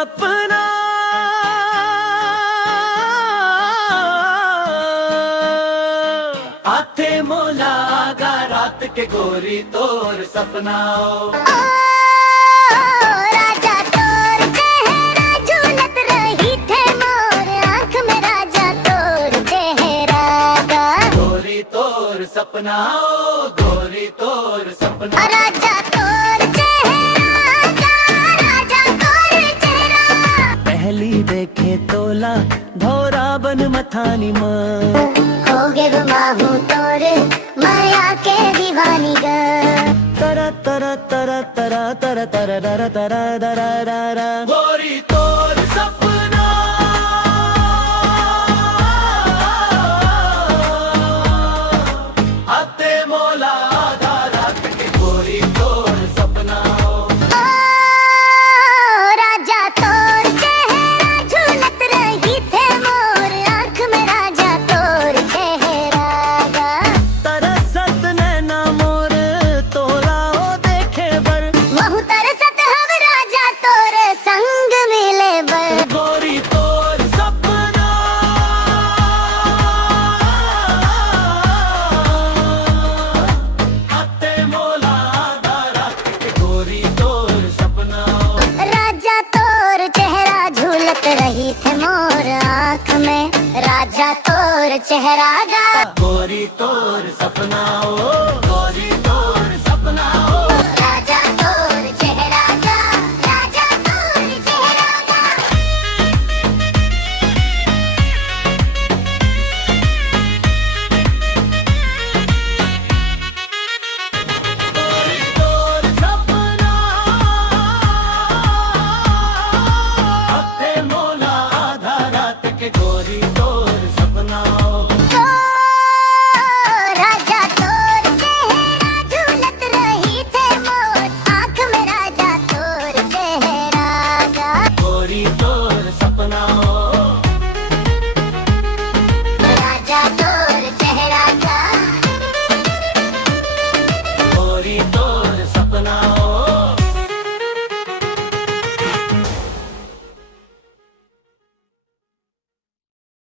सपना आथे मोला आगा रात के गोरी तोर सपना राजा तोर चेहरा झूलत रही थे मोर आँख में राजा तोर चेहरा गा गोरी तोर सपना गोरी तोर सपना राजा तोर चेहरा गा राजा तोर चेहरा पहली देखे तोला धोरा बन मथानी माँ हो गे माहू तोर माया के दीवानी गा तरा तरा तरा तरा तरा तरा तरा तरा तरा तरा गोरी तोर सपना आते मोला आधा रात के गोरी तोर सपना राजा तोर चेहरा झूलत रही थे मोर आँख में राजा तोर चेहरा गा तरसत नैना मोर तोला ओ देखे बर महु तरसत हव राजा तोर संग मिले बर गोरी तोर सपना आते मोला आधा रात के गोरी तोर सपना राजा तोर चेहरा झूलत रही थे मोर आँख में राजा तोर चेहरा गा गोरी तोर सपना ओ